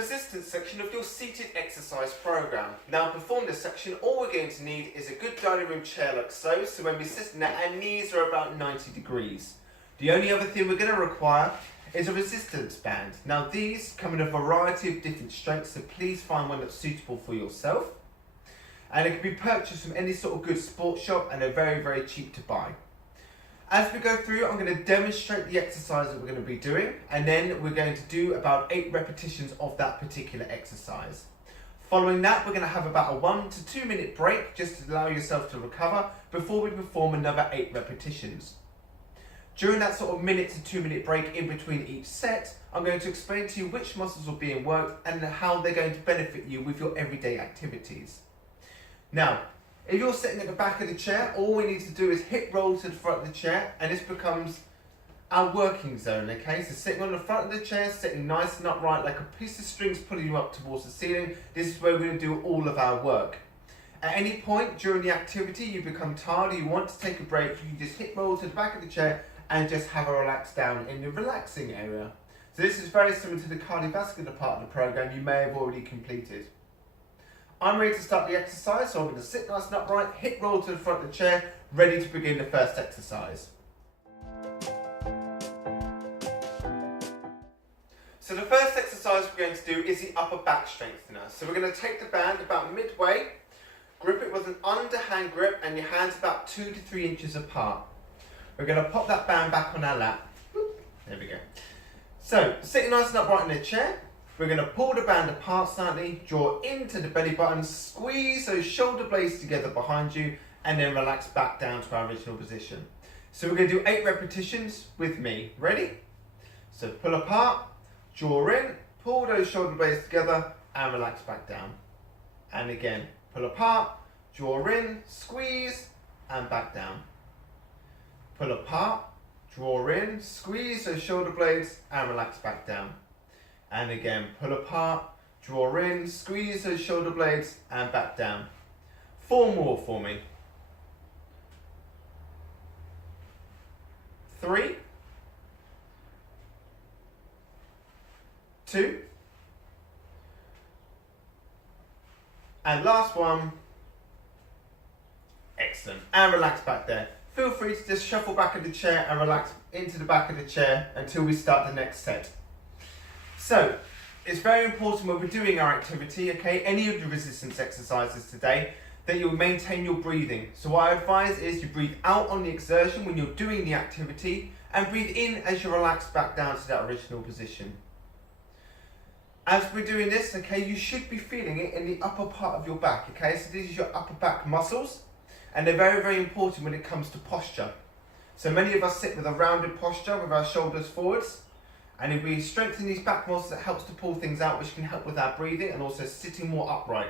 resistance section of your seated exercise program. Now to perform this section, all we're going to need is a good dining room chair like so when we're sitting there, our knees are about 90 degrees. The only other thing we're going to require is a resistance band. Now these come in a variety of different strengths, so please find one that's suitable for yourself. And it can be purchased from any sort of good sports shop and they're very, very cheap to buy. As we go through, I'm going to demonstrate the exercise that we're going to be doing, and then we're going to do about 8 repetitions of that particular exercise. Following that, we're going to have about a 1 to 2 minute break just to allow yourself to recover before we perform another 8 repetitions. During that sort of 1 to 2 minute break in between each set, I'm going to explain to you which muscles are being worked and how they're going to benefit you with your everyday activities. Now, if you're sitting at the back of the chair, all we need to do is hip roll to the front of the chair and this becomes our working zone, okay? So sitting on the front of the chair, sitting nice and upright like a piece of string's pulling you up towards the ceiling, this is where we're going to do all of our work. At any point during the activity you become tired or you want to take a break, you can just hip roll to the back of the chair and just have a relax down in the relaxing area. So this is very similar to the cardiovascular part of the program you may have already completed. I'm ready to start the exercise, so I'm going to sit nice and upright, hip roll to the front of the chair, ready to begin the first exercise. So the first exercise we're going to do is the upper back strengthener. So we're going to take the band about midway, grip it with an underhand grip and your hands about 2 to 3 inches apart. We're going to pop that band back on our lap. There we go. So sitting nice and upright in the chair, we're going to pull the band apart slightly, draw into the belly button, squeeze those shoulder blades together behind you, and then relax back down to our original position. So we're going to do 8 repetitions with me. Ready? So pull apart, draw in, pull those shoulder blades together, and relax back down. And again, pull apart, draw in, squeeze, and back down. Pull apart, draw in, squeeze those shoulder blades, and relax back down. And again, pull apart, draw in, squeeze those shoulder blades and back down. 4 more for me. 3, 2, and last one. Excellent. And relax back there. Feel free to just shuffle back in the chair and relax into the back of the chair until we start the next set. So, it's very important when we're doing our activity, okay, any of the resistance exercises today, that you'll maintain your breathing. So what I advise is you breathe out on the exertion when you're doing the activity and breathe in as you relax back down to that original position. As we're doing this, okay, you should be feeling it in the upper part of your back, okay, so these are your upper back muscles and they're very, very important when it comes to posture. So many of us sit with a rounded posture with our shoulders forwards. And if we strengthen these back muscles, it helps to pull things out, which can help with our breathing and also sitting more upright.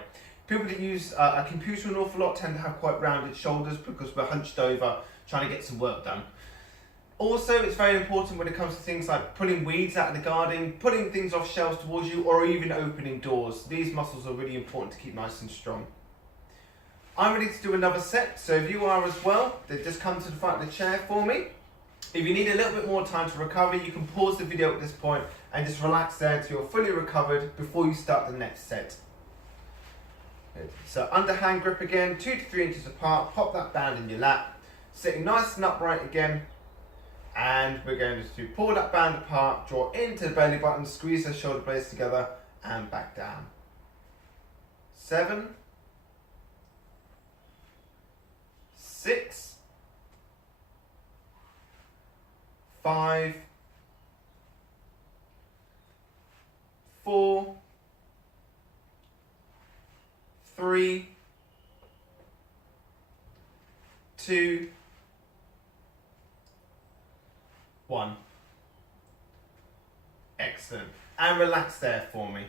People that use a computer an awful lot tend to have quite rounded shoulders because we're hunched over trying to get some work done. Also, it's very important when it comes to things like pulling weeds out of the garden, pulling things off shelves towards you, or even opening doors. These muscles are really important to keep nice and strong. I'm ready to do another set, so if you are as well, then just come to the front of the chair for me. If you need a little bit more time to recover, you can pause the video at this point and just relax there until you're fully recovered before you start the next set. Good. So underhand grip again, 2 to 3 inches apart, pop that band in your lap, sitting nice and upright again, and we're going to pull that band apart, draw into the belly button, squeeze those shoulder blades together, and back down. 7, 6, 5, 4, 3, 2, 1. Excellent. And relax there for me.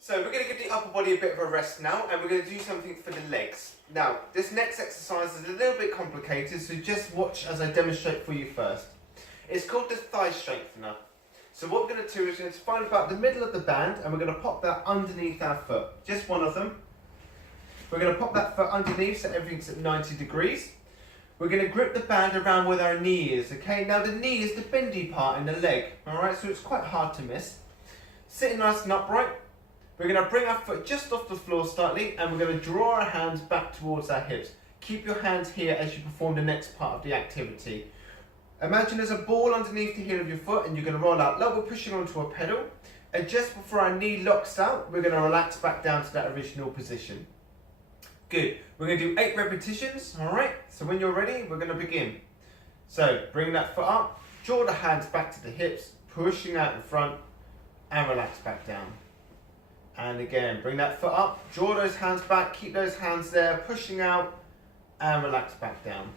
So we're going to give the upper body a bit of a rest now, and we're going to do something for the legs. Now, this next exercise is a little bit complicated, so just watch as I demonstrate for you first. It's called the thigh strengthener. So what we're going to do is we're going to find about the middle of the band, and we're going to pop that underneath our foot. Just one of them. We're going to pop that foot underneath so everything's at 90 degrees. we're going to grip the band around where our knee is, okay? Now the knee is the bendy part in the leg, alright? So it's quite hard to miss. Sitting nice and upright, we're going to bring our foot just off the floor slightly and we're going to draw our hands back towards our hips. Keep your hands here as you perform the next part of the activity. Imagine there's a ball underneath the heel of your foot and you're going to roll out like we're pushing onto a pedal. And just before our knee locks out, we're going to relax back down to that original position. Good. We're going to do 8 repetitions, alright? So when you're ready, we're going to begin. So bring that foot up, draw the hands back to the hips, pushing out in front, and relax back down. And again, bring that foot up, draw those hands back, keep those hands there, pushing out, and relax back down.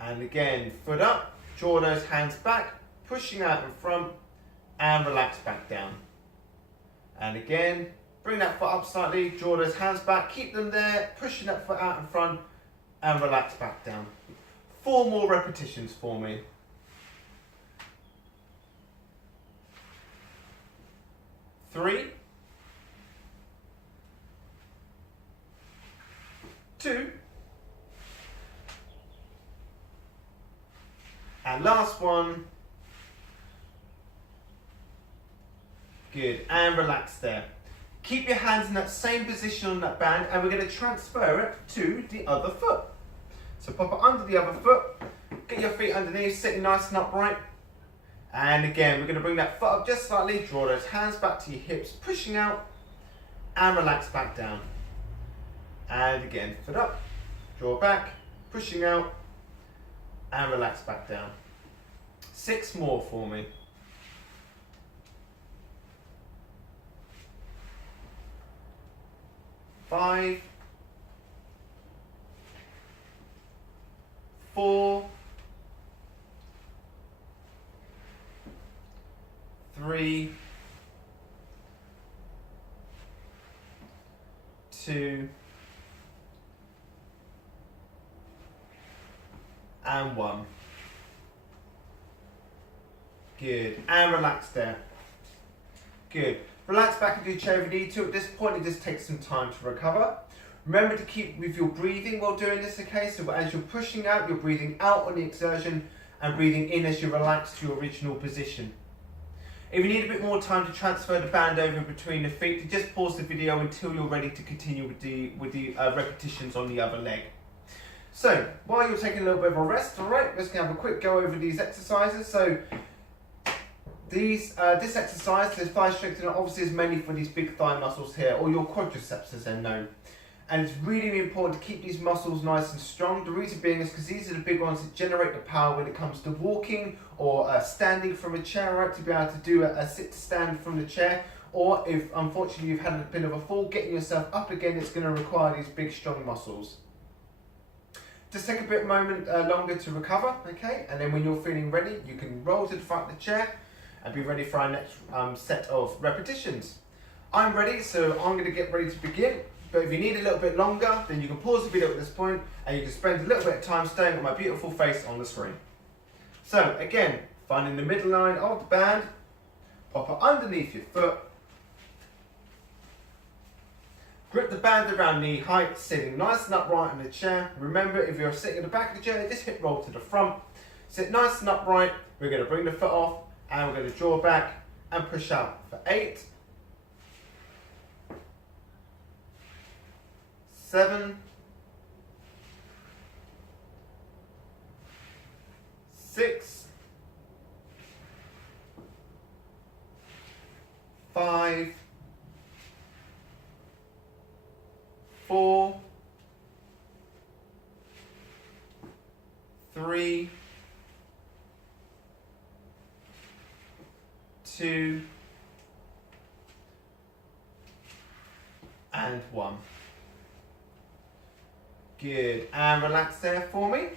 And again, foot up, draw those hands back, pushing out in front, and relax back down. And again, bring that foot up slightly, draw those hands back, keep them there, pushing that foot out in front, and relax back down. 4 more repetitions for me. 3, 2, and last one. Good, and relax there. Keep your hands in that same position on that band and we're going to transfer it to the other foot. So pop it under the other foot, get your feet underneath, sitting nice and upright. And again, we're going to bring that foot up just slightly, draw those hands back to your hips, pushing out, and relax back down. And again, foot up, draw back, pushing out, and relax back down. 6 more for me. 5, 4, 3, 2, and 1. Good, and relax there. Good. Relax back into your chair if you need to. At this point, it just takes some time to recover. Remember to keep with your breathing while doing this, okay? So as you're pushing out, you're breathing out on the exertion and breathing in as you relax to your original position. If you need a bit more time to transfer the band over between the feet, just pause the video until you're ready to continue with the repetitions on the other leg. So, while you're taking a little bit of a rest, alright, let's have a quick go over these exercises. So, this exercise, this thigh strengthener, obviously is mainly for these big thigh muscles here, or your quadriceps as they're known. And it's really important to keep these muscles nice and strong. The reason being is because these are the big ones that generate the power when it comes to walking or standing from a chair, right? To be able to do a sit to stand from the chair, or if unfortunately you've had a bit of a fall, getting yourself up again, it's going to require these big strong muscles. Just take a bit moment longer to recover, okay? And then when you're feeling ready, you can roll to the front of the chair and be ready for our next set of repetitions. I'm ready, so I'm going to get ready to begin. But if you need a little bit longer, then you can pause the video at this point and you can spend a little bit of time staring at my beautiful face on the screen. So again, finding the middle line of the band, pop it underneath your foot, grip the band around knee height, sitting nice and upright in the chair. Remember, if you're sitting at the back of the chair, just hip roll to the front. Sit nice and upright, we're going to bring the foot off and we're going to draw back and push out for 8, 7, 6, 5, 4, 3, 2, and 1. Good, and relax there for me.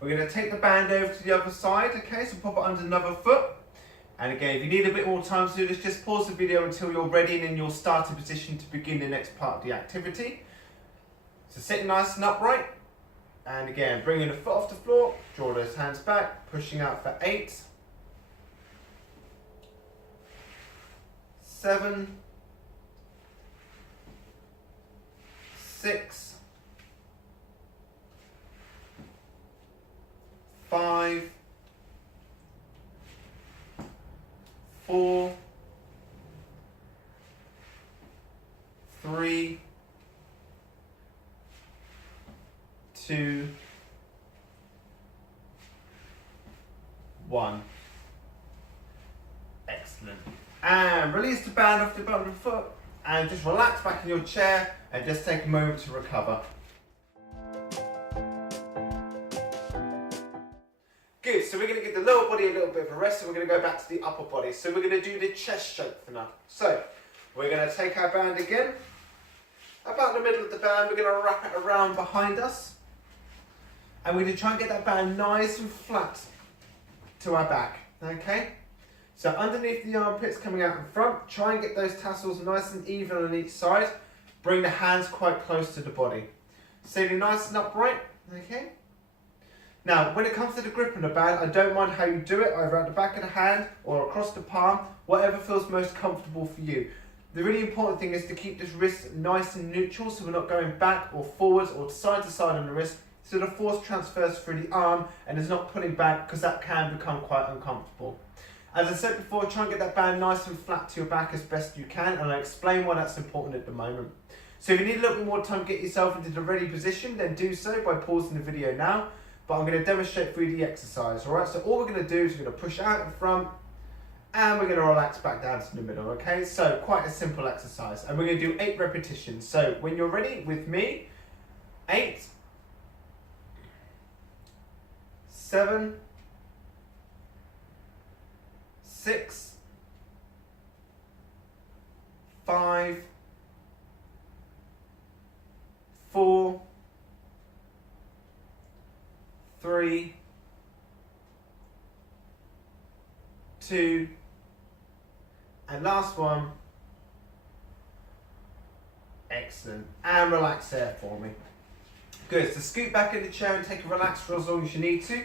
We're going to take the band over to the other side, okay, so pop it under another foot. And again, if you need a bit more time to do this, just pause the video until you're ready and then you'll start in position to begin the next part of the activity. So sitting nice and upright, and again, bringing the foot off the floor, draw those hands back, pushing out for 8, 7, 6, 2, 1. Excellent. And release the band off the bottom of the foot and just relax back in your chair and just take a moment to recover. Good, so we're going to give the lower body a little bit of a rest and we're going to go back to the upper body. So we're going to do the chest strengthener. So we're going to take our band again. About the middle of the band, we're going to wrap it around behind us. And we're going to try and get that band nice and flat to our back, okay? So underneath the armpits coming out in front, try and get those tassels nice and even on each side. Bring the hands quite close to the body. Sitting nice and upright, okay? Now, when it comes to the grip on the band, I don't mind how you do it, either at the back of the hand or across the palm, whatever feels most comfortable for you. The really important thing is to keep this wrist nice and neutral so we're not going back or forwards or side to side on the wrist, so the force transfers through the arm and is not pulling back, because that can become quite uncomfortable. As I said before, try and get that band nice and flat to your back as best you can, and I'll explain why that's important at the moment. So if you need a little bit more time to get yourself into the ready position, then do so by pausing the video now, but I'm going to demonstrate through the exercise, alright? So all we're going to do is we're going to push out in front, and we're going to relax back down to the middle, okay? So quite a simple exercise, and we're going to do 8 repetitions. So when you're ready with me, 8, 7, 6, 5, 4, 3, 2, and last one. Excellent. And relax there for me. Good. So scoot back in the chair and take a relax for as long as you need to.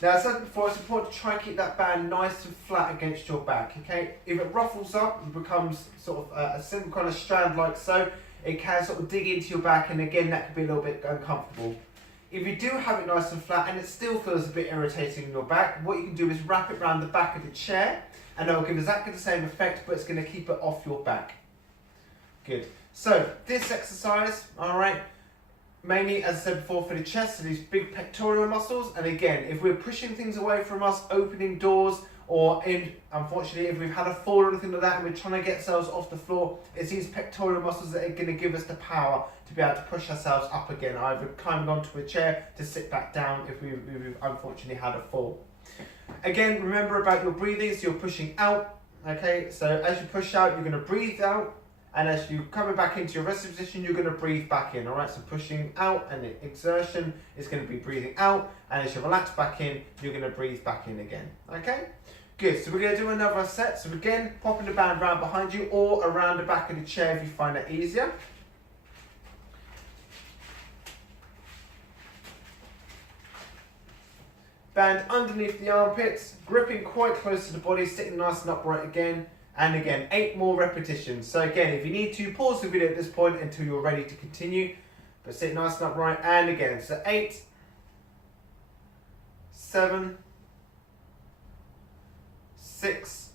Now, as I said before, it's important to try and keep that band nice and flat against your back, okay? If it ruffles up and becomes sort of a simple kind of strand like so, it can sort of dig into your back, and again, that could be a little bit uncomfortable. If you do have it nice and flat and it still feels a bit irritating in your back, what you can do is wrap it around the back of the chair, and that will give exactly the same effect, but it's going to keep it off your back. Good. So, this exercise, alright, mainly, as I said before, for the chest, so these big pectoral muscles. And again, if we're pushing things away from us, opening doors, or unfortunately, if we've had a fall or anything like that and we're trying to get ourselves off the floor, it's these pectoral muscles that are going to give us the power to be able to push ourselves up again, either climbing onto a chair to sit back down if we've unfortunately had a fall. Again, remember about your breathing, so you're pushing out, okay? So as you push out, you're going to breathe out. And as you're coming back into your resting position, you're going to breathe back in, alright? So pushing out and the exertion is going to be breathing out. And as you relax back in, you're going to breathe back in again, okay? Good, so we're going to do another set. So again, popping the band round behind you or around the back of the chair if you find that easier. Band underneath the armpits, gripping quite close to the body, sitting nice and upright again. And again, 8 more repetitions. So again, if you need to, pause the video at this point until you're ready to continue. But sit nice and upright. And again, so 8, 7, 6,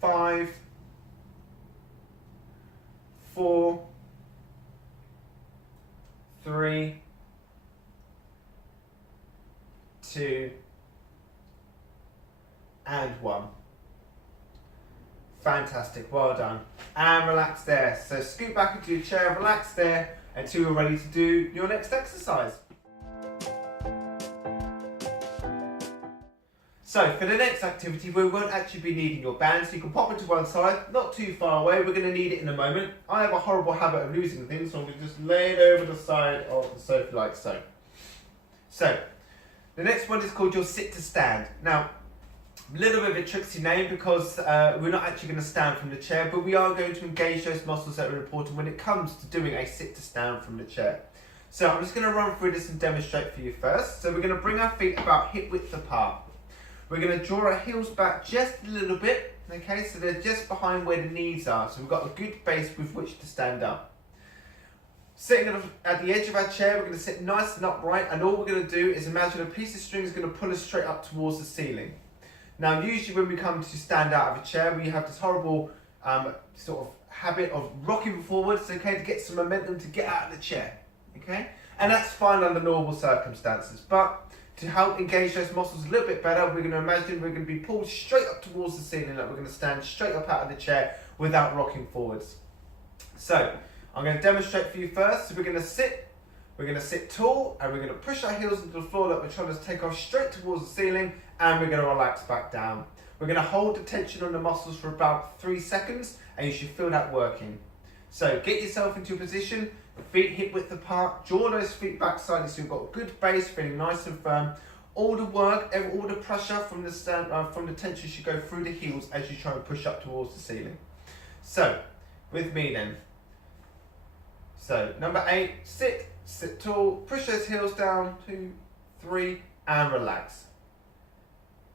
5, 4, 3, 2, and 1. Fantastic, well done. And relax there. So scoot back into your chair, relax there until you're ready to do your next exercise. So for the next activity, we won't actually be needing your band, so you can pop it to one side, not too far away. We're going to need it in a moment. I have a horrible habit of losing things, so I'm going to just lay it over the side of the sofa like so. So the next one is called your sit to stand. Now, a little bit of a tricksy name because we're not actually going to stand from the chair, but we are going to engage those muscles that are important when it comes to doing a sit to stand from the chair. So I'm just going to run through this and demonstrate for you first. So we're going to bring our feet about hip width apart. We're going to draw our heels back just a little bit, okay, so they're just behind where the knees are, so we've got a good base with which to stand up. Sitting at the edge of our chair, we're going to sit nice and upright, and all we're going to do is imagine a piece of string is going to pull us straight up towards the ceiling. Now, usually when we come to stand out of a chair, we have this horrible sort of habit of rocking forwards, okay, to get some momentum to get out of the chair, okay? And that's fine under normal circumstances, but to help engage those muscles a little bit better, we're going to imagine we're going to be pulled straight up towards the ceiling, like we're going to stand straight up out of the chair without rocking forwards. So, I'm going to demonstrate for you first. So we're going to sit tall, and we're going to push our heels into the floor like we're trying to take off straight towards the ceiling, and we're going to relax back down. We're going to hold the tension on the muscles for about 3 seconds, and you should feel that working. So get yourself into a position, feet hip width apart, draw those feet back slightly so you've got a good base, feeling nice and firm. All the work, all the pressure from the tension should go through the heels as you try and push up towards the ceiling. So, with me then. So, number 8, sit tall, push those heels down, 2, 3, and relax.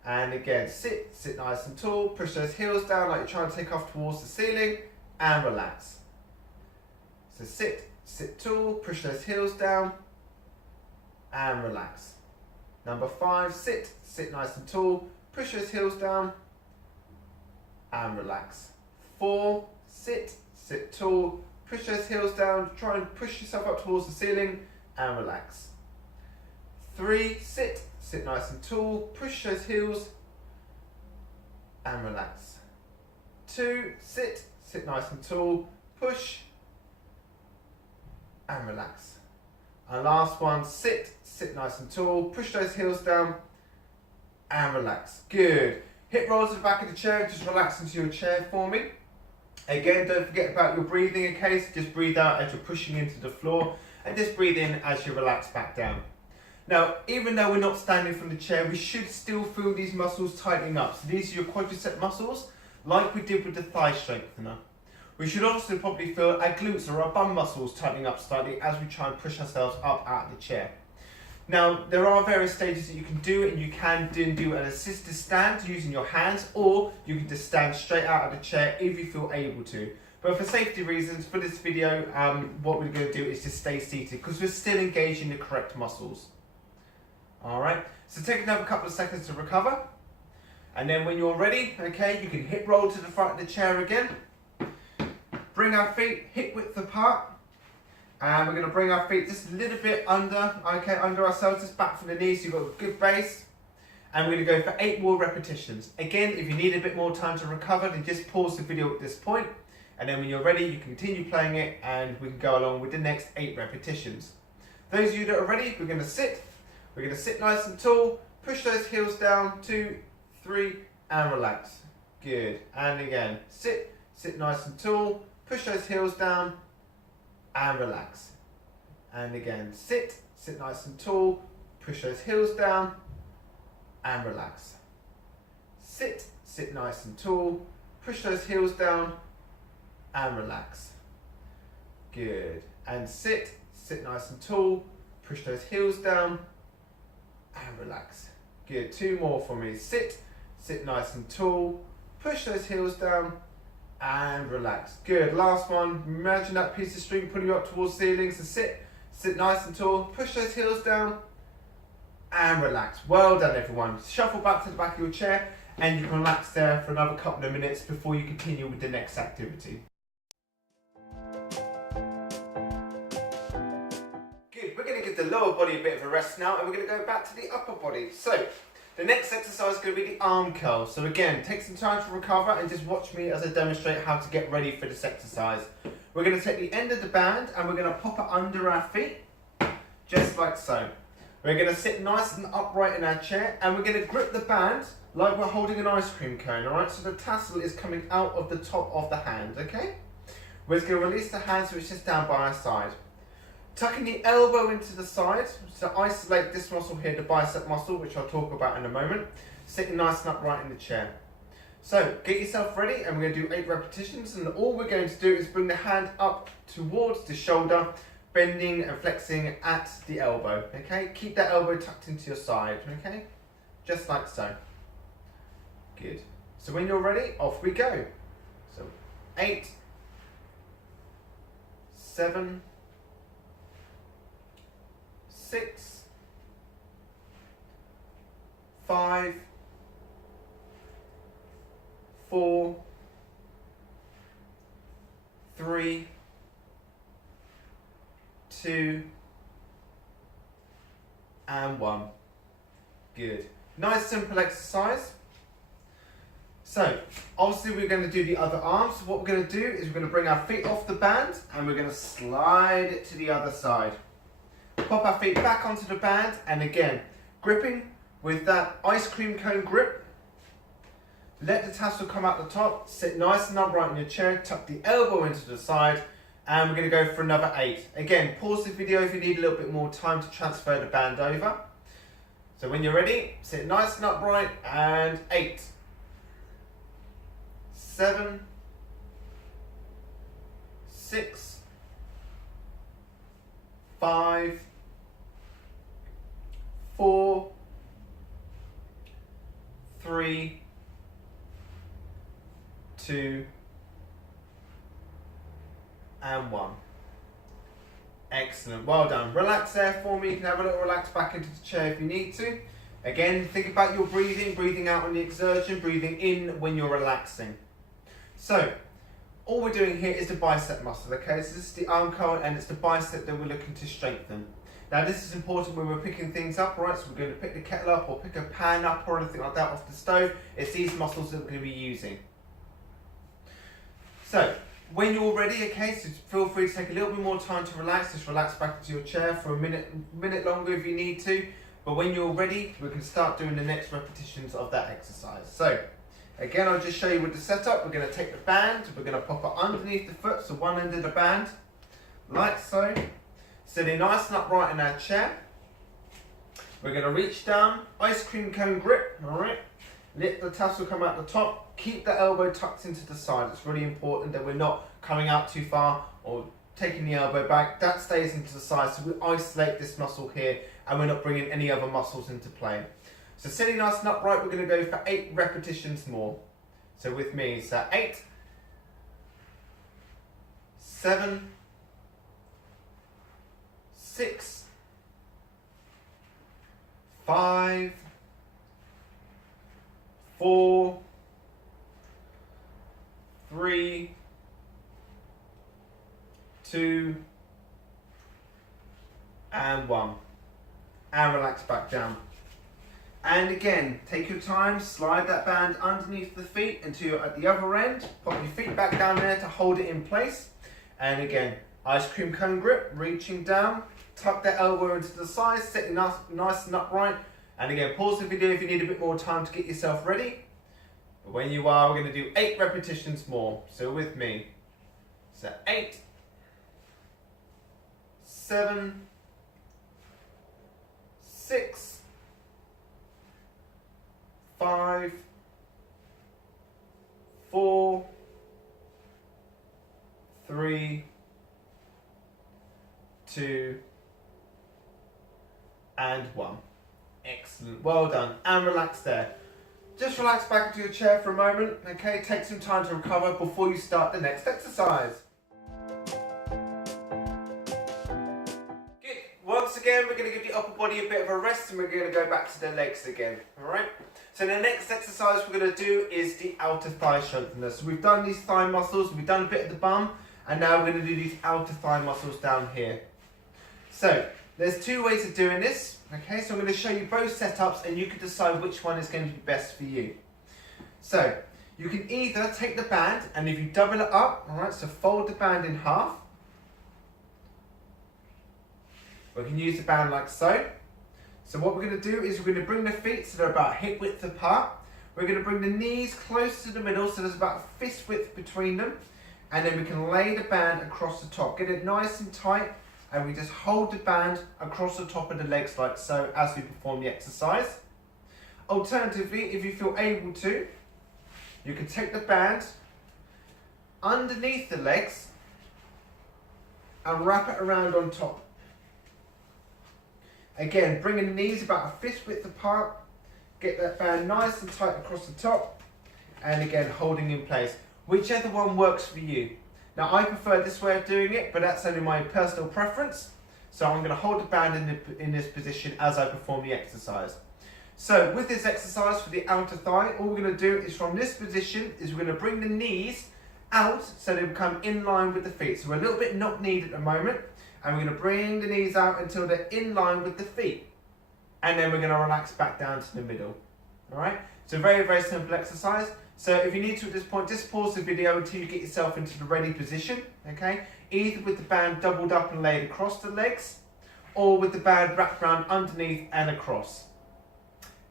And again, sit nice and tall, push those heels down like you're trying to take off towards the ceiling, and relax. So sit tall, push those heels down, and relax. Number 5, sit nice and tall, push those heels down, and relax. 4, sit tall, push those heels down, try and push yourself up towards the ceiling, and relax. 3, sit nice and tall, push those heels, and relax. 2, sit nice and tall, push, and relax. And last one, sit nice and tall, push those heels down, and relax. Good. Hip rolls to the back of the chair, just relax into your chair for me. Again, don't forget about your breathing, okay? So just breathe out as you're pushing into the floor, and just breathe in as you relax back down. Now, even though we're not standing from the chair, we should still feel these muscles tightening up. So these are your quadricep muscles, like we did with the thigh strengthener. We should also probably feel our glutes or our bum muscles tightening up slightly as we try and push ourselves up out of the chair. Now, there are various stages that you can do, and you can do an assisted stand using your hands, or you can just stand straight out of the chair if you feel able to. But for safety reasons, for this video, what we're going to do is just stay seated because we're still engaging the correct muscles. Alright, so take another couple of seconds to recover. And then when you're ready, okay, you can hip roll to the front of the chair again. Bring our feet hip width apart. And we're going to bring our feet just a little bit under ourselves, just back from the knees so you've got a good base. And we're going to go for 8 more repetitions. Again, if you need a bit more time to recover, then just pause the video at this point. And then when you're ready, you can continue playing it and we can go along with the next 8 repetitions. Those of you that are ready, we're going to sit. We're going to sit nice and tall, push those heels down, 2, 3, and relax. Good. And again, sit nice and tall, push those heels down, and relax. And again, sit nice and tall, push those heels down, and relax. Sit nice and tall, push those heels down, and relax. Good. And sit nice and tall, push those heels down, and relax. Good. 2 more for me. Sit nice and tall, push those heels down, and relax. Good. Last one. Imagine that piece of string pulling you up towards the ceiling. So sit nice and tall, push those heels down, and relax. Well done, everyone. Shuffle back to the back of your chair, and you can relax there for another couple of minutes before you continue with the next activity. We're going to give the lower body a bit of a rest now, and we're going to go back to the upper body. So, the next exercise is going to be the arm curl. So again, take some time to recover and just watch me as I demonstrate how to get ready for this exercise. We're going to take the end of the band and we're going to pop it under our feet, just like so. We're going to sit nice and upright in our chair, and we're going to grip the band like we're holding an ice cream cone, alright? So the tassel is coming out of the top of the hand, okay? We're just going to release the hand so it's just down by our side. Tucking the elbow into the side to isolate this muscle here, the bicep muscle, which I'll talk about in a moment. Sitting nice and upright in the chair. So get yourself ready, and we're going to do 8 repetitions, and all we're going to do is bring the hand up towards the shoulder, bending and flexing at the elbow, okay? Keep that elbow tucked into your side, okay? Just like so. Good. So when you're ready, off we go. So 8, 7, 6, 5, 4, 3, 2, and 1. Good. Nice simple exercise. So, obviously we're going to do the other arm. So what we're going to do is we're going to bring our feet off the band and we're going to slide it to the other side. Pop our feet back onto the band and again, gripping with that ice cream cone grip. Let the tassel come out the top, sit nice and upright in your chair, tuck the elbow into the side, and we're going to go for another 8. Again, pause the video if you need a little bit more time to transfer the band over. So when you're ready, sit nice and upright, and 8, 7, 6, 5, 4, 3, 2, and 1. Excellent, well done. Relax there for me. You can have a little relax back into the chair if you need to. Again, think about your breathing, breathing out on the exertion, breathing in when you're relaxing. So, all we're doing here is the bicep muscle, okay? So this is the arm curl and it's the bicep that we're looking to strengthen. Now this is important when we're picking things up, right? So we're going to pick the kettle up or pick a pan up or anything like that off the stove. It's these muscles that we're going to be using. So, when you're ready, okay, so feel free to take a little bit more time to relax. Just relax back into your chair for a minute longer if you need to. But when you're ready, we can start doing the next repetitions of that exercise. So, again, I'll just show you with the setup. We're going to take the band, we're going to pop it underneath the foot, so one end of the band, like so. Sitting nice and upright in our chair. We're going to reach down, ice cream cone grip, alright. Let the tassel come out the top, keep the elbow tucked into the side. It's really important that we're not coming out too far or taking the elbow back. That stays into the side, so we isolate this muscle here and we're not bringing any other muscles into play. So sitting nice and upright, we're going to go for 8 repetitions more. So with me, so 8, 7, 6, 5, 4, 3, 2, and 1. And relax back down. And again, take your time, slide that band underneath the feet until you're at the other end. Pop your feet back down there to hold it in place. And again, ice cream cone grip, reaching down, tuck that elbow into the side, sitting nice and upright. And again, pause the video if you need a bit more time to get yourself ready. But when you are, we're going to do 8 repetitions more. So with me. So 8, 7, 6, 5, 4, 3, 2, and 1. Excellent, well done, and relax there. Just relax back into your chair for a moment, okay? Take some time to recover before you start the next exercise. Good, once again we're going to give the upper body a bit of a rest and we're going to go back to the legs again, alright? So the next exercise we're going to do is the outer thigh strengthener. So we've done these thigh muscles, we've done a bit of the bum, and now we're going to do these outer thigh muscles down here. So, there's 2 ways of doing this, okay? So I'm going to show you both setups and you can decide which one is going to be best for you. So, you can either take the band and if you double it up, alright, so fold the band in half. We can use the band like so. So what we're going to do is we're going to bring the feet so they're about hip width apart. We're going to bring the knees close to the middle so there's about fist width between them. And then we can lay the band across the top. Get it nice and tight and we just hold the band across the top of the legs like so as we perform the exercise. Alternatively, if you feel able to, you can take the band underneath the legs and wrap it around on top. Again, bringing the knees about a fist width apart, get that band nice and tight across the top, and again, holding in place. Whichever one works for you. Now, I prefer this way of doing it, but that's only my personal preference. So I'm going to hold the band in this position as I perform the exercise. So with this exercise for the outer thigh, all we're going to do is from this position, is we're going to bring the knees out so they become in line with the feet. So we're a little bit knock-kneed at the moment, and we're going to bring the knees out until they're in line with the feet. And then we're going to relax back down to the middle. All right? So very, very simple exercise. So if you need to at this point, just pause the video until you get yourself into the ready position, okay? Either with the band doubled up and laid across the legs, or with the band wrapped around underneath and across.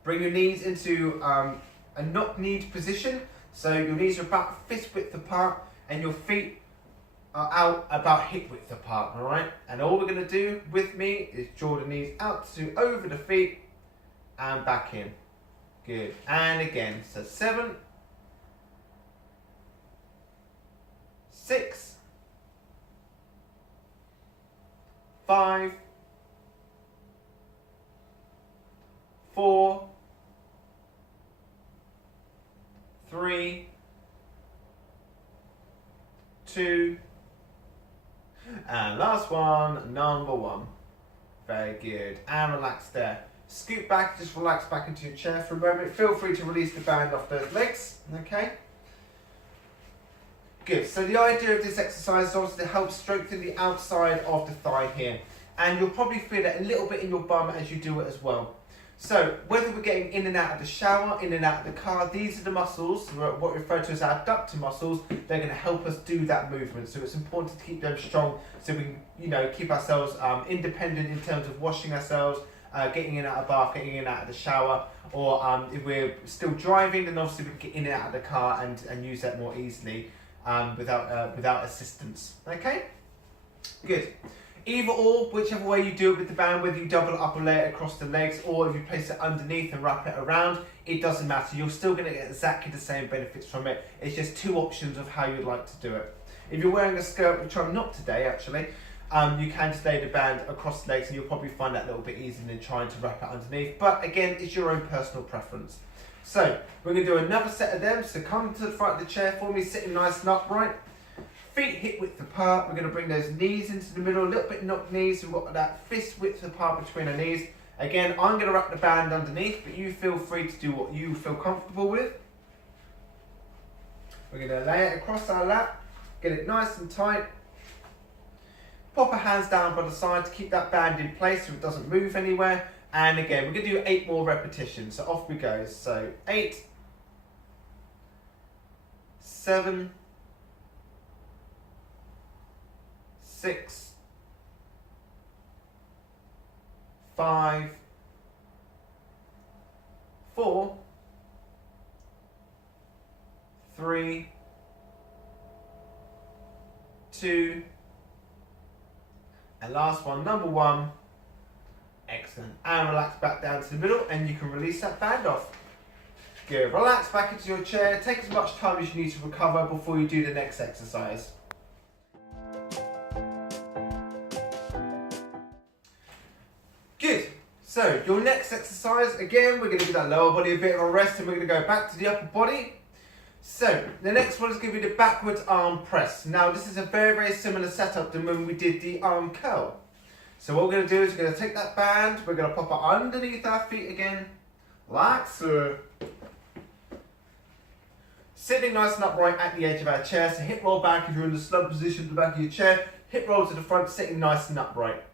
Bring your knees into a knock-kneed position. So your knees are about fist width apart and your feet are out about hip width apart, all right? And all we're gonna do with me is draw the knees out to over the feet and back in. Good, and again, so 7, 6, 5, 4, 3, 2, and last one, number 1. Very good, and relax there. Scoot back, just relax back into your chair for a moment. Feel free to release the band off those legs, okay? Good, so the idea of this exercise is also to help strengthen the outside of the thigh here. And you'll probably feel it a little bit in your bum as you do it as well. So, whether we're getting in and out of the shower, in and out of the car, these are the muscles, what we refer to as our abductor muscles. They're going to help us do that movement. So it's important to keep them strong so we can, keep ourselves independent in terms of washing ourselves, getting in and out of the bath, getting in and out of the shower, or if we're still driving, then obviously we can get in and out of the car and use that more easily without assistance. Okay? Good. Either or, whichever way you do it with the band, whether you double it up or lay it across the legs, or if you place it underneath and wrap it around, it doesn't matter. You're still going to get exactly the same benefits from it. It's just 2 options of how you'd like to do it. If you're wearing a skirt, which I'm not today actually, you can just lay the band across the legs and you'll probably find that a little bit easier than trying to wrap it underneath. But again, it's your own personal preference. So, we're going to do another set of them. So come to the front of the chair for me, sitting nice and upright. Feet hip width apart. We're going to bring those knees into the middle, a little bit knock knees. So we've got that fist width apart between our knees. Again, I'm going to wrap the band underneath, but you feel free to do what you feel comfortable with. We're going to lay it across our lap, get it nice and tight. Pop our hands down by the side to keep that band in place so it doesn't move anywhere. And again, we're going to do 8 more repetitions. So off we go. So 8, 7, 6, 5, 4, 3, 2, and last one, number 1. Excellent. And relax back down to the middle and you can release that band off. Good. Relax back into your chair. Take as much time as you need to recover before you do the next exercise. Good. So your next exercise, again, we're going to give that lower body a bit of a rest and we're going to go back to the upper body. So the next one is going to be the backwards arm press. Now this is a very, very similar setup than when we did the arm curl. So what we're going to do is we're going to take that band, we're going to pop it underneath our feet again, like so. Sitting nice and upright at the edge of our chair, so hip roll back if you're in the slump position at the back of your chair, hip roll to the front, sitting nice and upright.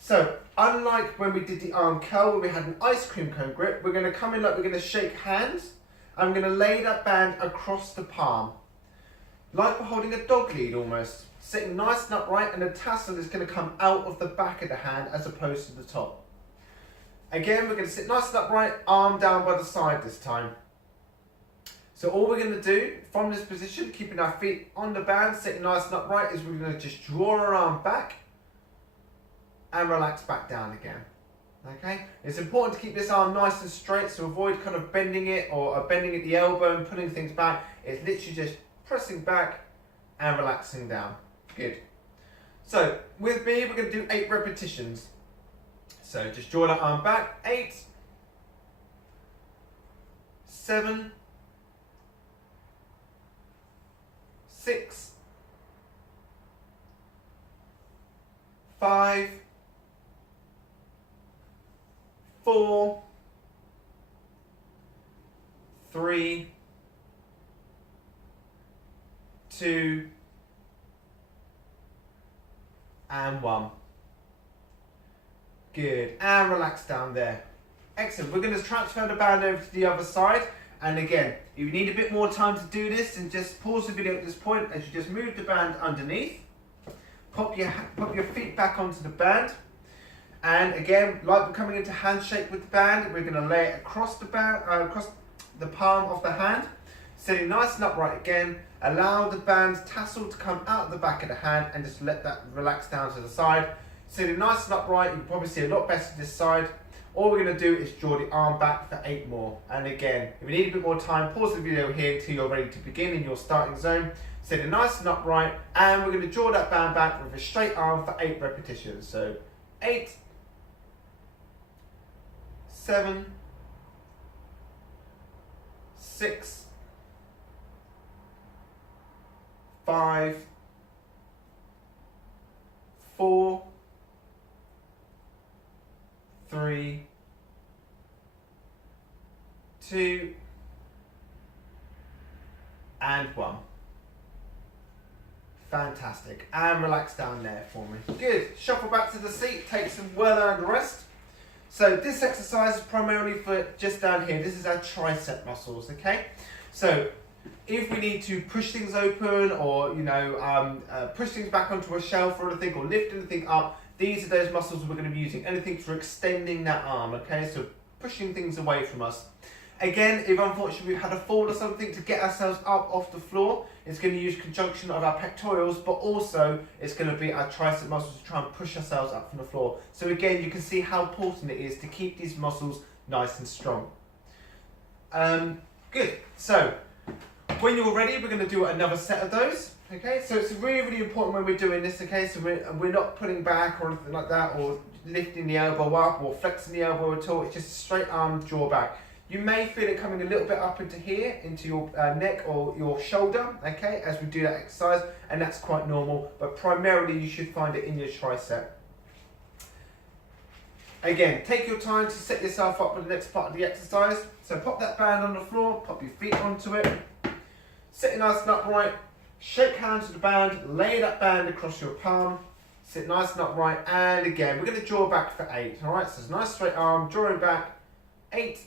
So, unlike when we did the arm curl where we had an ice cream cone grip, we're going to come in like we're going to shake hands, and we're going to lay that band across the palm. Like we're holding a dog lead almost. Sitting nice and upright, and the tassel is going to come out of the back of the hand as opposed to the top. Again, we're going to sit nice and upright, arm down by the side this time. So all we're going to do from this position, keeping our feet on the band, sitting nice and upright, is we're going to just draw our arm back and relax back down again. Okay? It's important to keep this arm nice and straight, so avoid kind of bending it or bending at the elbow and pulling things back. It's literally just pressing back and relaxing down. Good. So, with me, we're going to do 8 repetitions. So, just draw that arm back. 8, 7, 6, 5, 4, 3, 2, and 1. Good, and relax down there. Excellent, we're going to transfer the band over to the other side. And again, if you need a bit more time to do this, then just pause the video at this point as you just move the band underneath. Pop your feet back onto the band. And again, like we're coming into handshake with the band, we're going to lay it across the band, across the palm of the hand. Sitting nice and upright again. Allow the band's tassel to come out of the back of the hand and just let that relax down to the side. Sitting nice and upright, you can probably see a lot better this side. All we're going to do is draw the arm back for 8 more. And again, if you need a bit more time, pause the video here until you're ready to begin in your starting zone. Sitting nice and upright, and we're going to draw that band back with a straight arm for 8 repetitions. So 8, 7, 6, 5, 4, 3, 2, and 1. Fantastic. And relax down there for me. Good. Shuffle back to the seat. Take some well-earned rest. So this exercise is primarily for just down here. This is our tricep muscles, okay? So if we need to push things open or, push things back onto a shelf or anything, or lift anything up, these are those muscles we're going to be using. Anything for extending that arm, okay? So pushing things away from us. Again, if unfortunately we've had a fall or something, to get ourselves up off the floor, it's going to use conjunction of our pectorals, but also it's going to be our tricep muscles to try and push ourselves up from the floor. So again, you can see how important it is to keep these muscles nice and strong. Good. So when you're ready, we're going to do another set of those. Okay, so it's really, really important when we're doing this, okay, so we're not putting back or anything like that, or lifting the elbow up, or flexing the elbow at all. It's just a straight arm draw back. You may feel it coming a little bit up into here, into your neck or your shoulder, okay, as we do that exercise, and that's quite normal, but primarily you should find it in your tricep. Again, take your time to set yourself up for the next part of the exercise. So pop that band on the floor, pop your feet onto it, sit nice and upright, shake hands with the band, lay that band across your palm, sit nice and upright, and again, we're going to draw back for 8, alright, so it's a nice straight arm, drawing back, 8,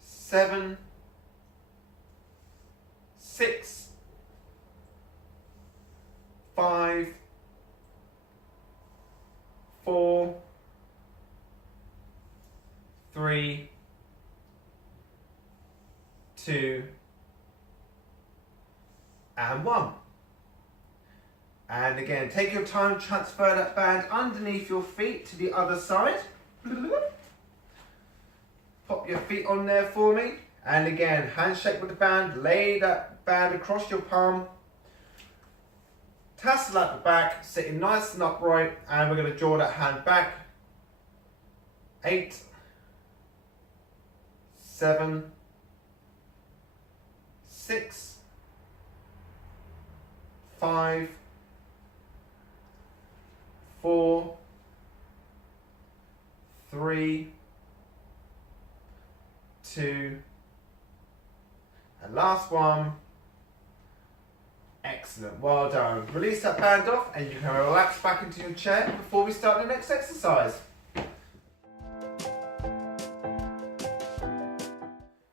7, 6, 5, 4, 3, 2, and 1. And again, take your time, transfer that band underneath your feet to the other side. Pop your feet on there for me. And again, handshake with the band, lay that band across your palm. Tassel at the back, sitting nice and upright, and we're going to draw that hand back. 8, 7, 6, 5, 4, 3, 2, and last one. Excellent, well done. Release that band off and you can relax back into your chair before we start the next exercise.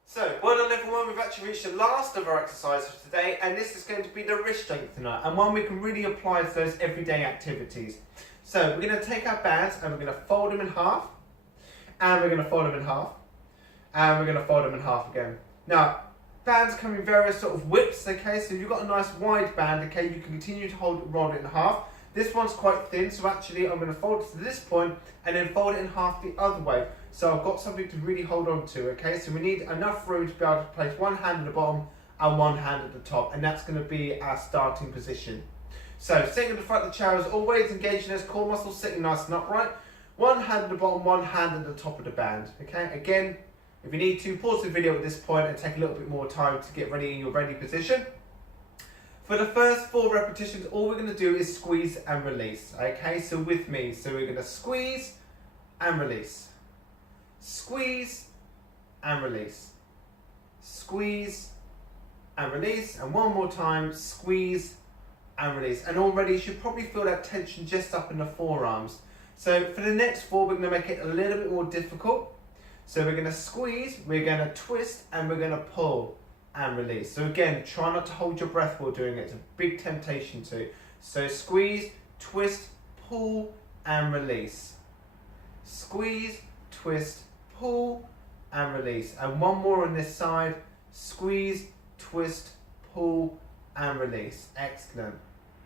So, well done everyone, we've actually reached the last of our exercises for today, and this is going to be the wrist strengthener, and one we can really apply to those everyday activities. So we're going to take our bands and we're going to fold them in half, and we're going to fold them in half, and we're going to fold them in half again. Now, bands come in various sort of widths, okay, so if you've got a nice wide band, okay, you can continue to roll it in half. This one's quite thin, so actually I'm going to fold it to this point and then fold it in half the other way. So I've got something to really hold on to, okay, so we need enough room to be able to place one hand at the bottom and one hand at the top, and that's going to be our starting position. So sitting at the front of the chair as always, engaging those core muscles, sitting nice and upright. One hand at the bottom, one hand at the top of the band, okay, again, if you need to, pause the video at this point and take a little bit more time to get ready in your ready position. For the first 4 repetitions, all we're going to do is squeeze and release. Okay, so with me. So we're going to squeeze and release. Squeeze and release. Squeeze and release. And one more time, squeeze and release. And already you should probably feel that tension just up in the forearms. So for the next 4, we're going to make it a little bit more difficult. So we're going to squeeze, we're going to twist, and we're going to pull and release. So again, try not to hold your breath while doing it. It's a big temptation to. So squeeze, twist, pull, and release. Squeeze, twist, pull, and release. And one more on this side. Squeeze, twist, pull, and release. Excellent.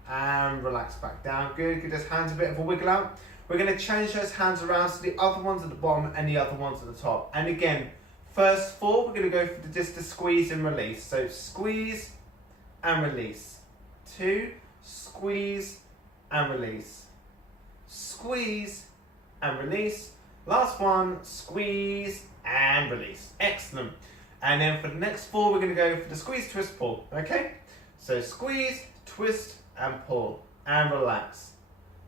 And relax back down. Good. Give those hands a bit of a wiggle out. We're going to change those hands around so the other ones at the bottom and the other ones at the top. And again, first 4, we're going to go for just a squeeze and release. So squeeze and release. 2, squeeze and release. Squeeze and release. Last one, squeeze and release. Excellent. And then for the next 4, we're going to go for the squeeze, twist, pull. Okay? So squeeze, twist, and pull, and relax.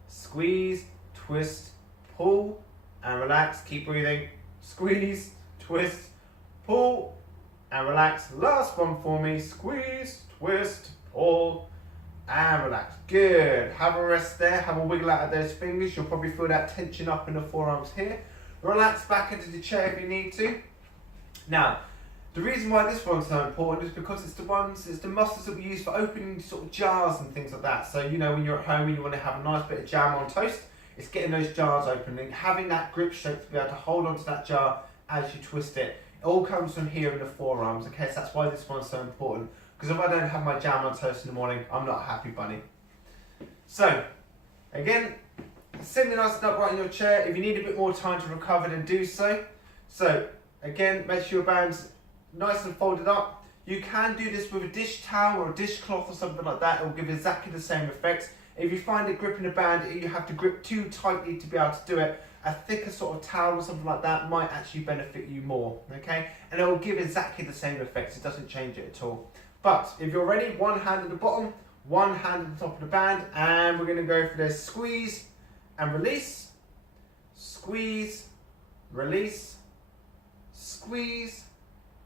Squeeze, twist, pull, and relax. Keep breathing. Squeeze, twist, pull, and relax. Last one for me. Squeeze, twist, pull, and relax. Good. Have a rest there. Have a wiggle out of those fingers. You'll probably feel that tension up in the forearms here. Relax back into the chair if you need to. Now, the reason why this one's so important is because it's the muscles that we use for opening sort of jars and things like that. So, you know, when you're at home and you want to have a nice bit of jam on toast, it's getting those jars open and having that grip strength to be able to hold onto that jar as you twist it. It all comes from here in the forearms, okay? So that's why this one's so important. Because if I don't have my jam on toast in the morning, I'm not a happy bunny. So, again, sitting nice and upright in your chair. If you need a bit more time to recover, then do so. So, again, make sure your band's nice and folded up. You can do this with a dish towel or a dishcloth or something like that. It will give exactly the same effects. If you find it gripping the band, you have to grip too tightly to be able to do it, a thicker sort of towel or something like that might actually benefit you more, okay? And it will give exactly the same effects. It doesn't change it at all. But if you're ready, one hand at the bottom, one hand at the top of the band, and we're going to go for this squeeze and release, squeeze, release, squeeze,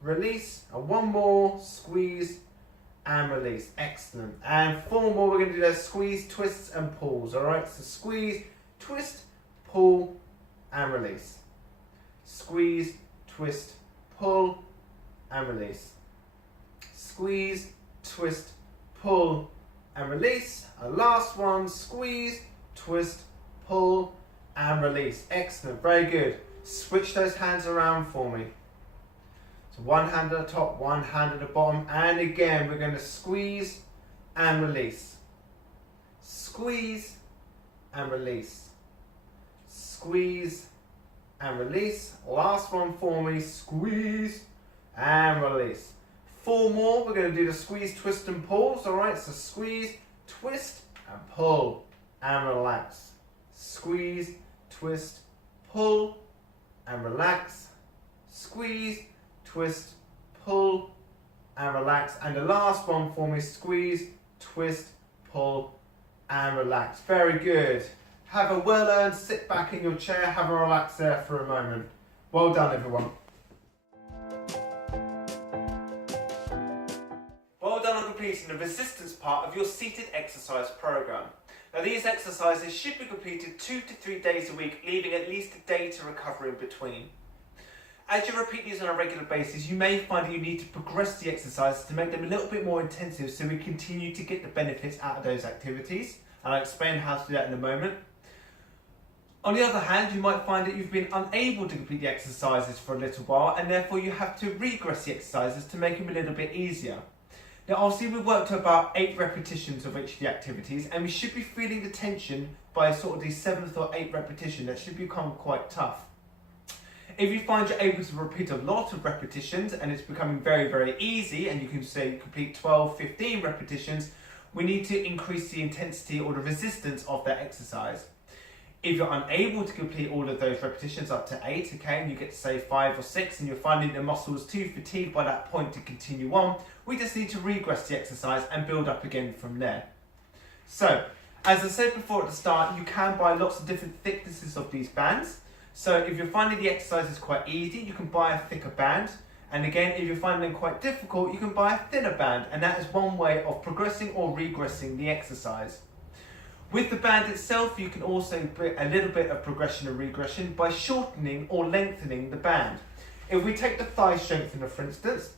release, and one more, squeeze and release. Excellent. And 4 more, we're going to do those squeeze, twists, and pulls. All right, so squeeze, twist, pull, and release. Squeeze, twist, pull, and release. Squeeze, twist, pull, and release. And last one, squeeze, twist, pull, and release. Excellent. Very good. Switch those hands around for me. One hand at the top, one hand at the bottom, and again we're going to squeeze and release. Squeeze and release. Squeeze and release. Last one for me, squeeze and release. 4 more, we're going to do the squeeze, twist and pulls, alright? So squeeze, twist and pull and relax. Squeeze, twist, pull and relax. Squeeze, twist, pull, and relax. And the last one for me, squeeze, twist, pull, and relax. Very good. Have a well-earned sit back in your chair, have a relax there for a moment. Well done, everyone. Well done on completing the resistance part of your seated exercise program. Now these exercises should be completed 2 to 3 days a week, leaving at least a day to recover in between. As you repeat these on a regular basis, you may find that you need to progress the exercises to make them a little bit more intensive so we continue to get the benefits out of those activities. And I'll explain how to do that in a moment. On the other hand, you might find that you've been unable to complete the exercises for a little while and therefore you have to regress the exercises to make them a little bit easier. Now obviously we've worked to about 8 repetitions of each of the activities and we should be feeling the tension by sort of the 7th or 8th repetition. That should become quite tough. If you find you're able to repeat a lot of repetitions and it's becoming very, very easy and you can say complete 12, 15 repetitions, we need to increase the intensity or the resistance of that exercise. If you're unable to complete all of those repetitions up to 8, okay, and you get to say 5 or 6 and you're finding the muscles too fatigued by that point to continue on, we just need to regress the exercise and build up again from there. So, as I said before at the start, you can buy lots of different thicknesses of these bands. So if you're finding the exercise is quite easy, you can buy a thicker band And again, if you find them quite difficult, you can buy a thinner band, and that is one way of progressing or regressing the exercise. With the band itself, you can also do a little bit of progression and regression by shortening or lengthening the band. If we take the thigh strengthener for instance,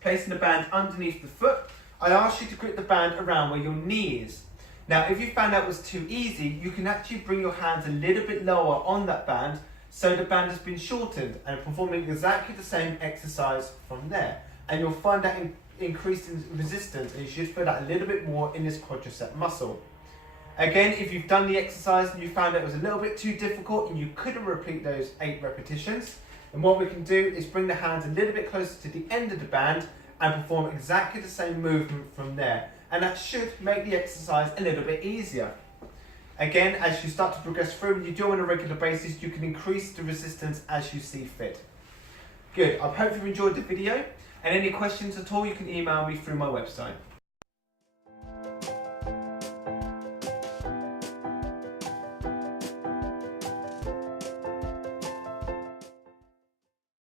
placing the band underneath the foot, I ask you to grip the band around where your knee is. Now, if you found that was too easy, you can actually bring your hands a little bit lower on that band, so the band has been shortened and performing exactly the same exercise from there. And you'll find that increase in resistance, and you should feel that a little bit more in this quadricep muscle. Again, if you've done the exercise and you found it was a little bit too difficult and you couldn't repeat those 8 repetitions, then what we can do is bring the hands a little bit closer to the end of the band and perform exactly the same movement from there. And that should make the exercise a little bit easier. Again, as you start to progress through and you do it on a regular basis, you can increase the resistance as you see fit. Good, I hope you've enjoyed the video, and any questions at all you can email me through my website.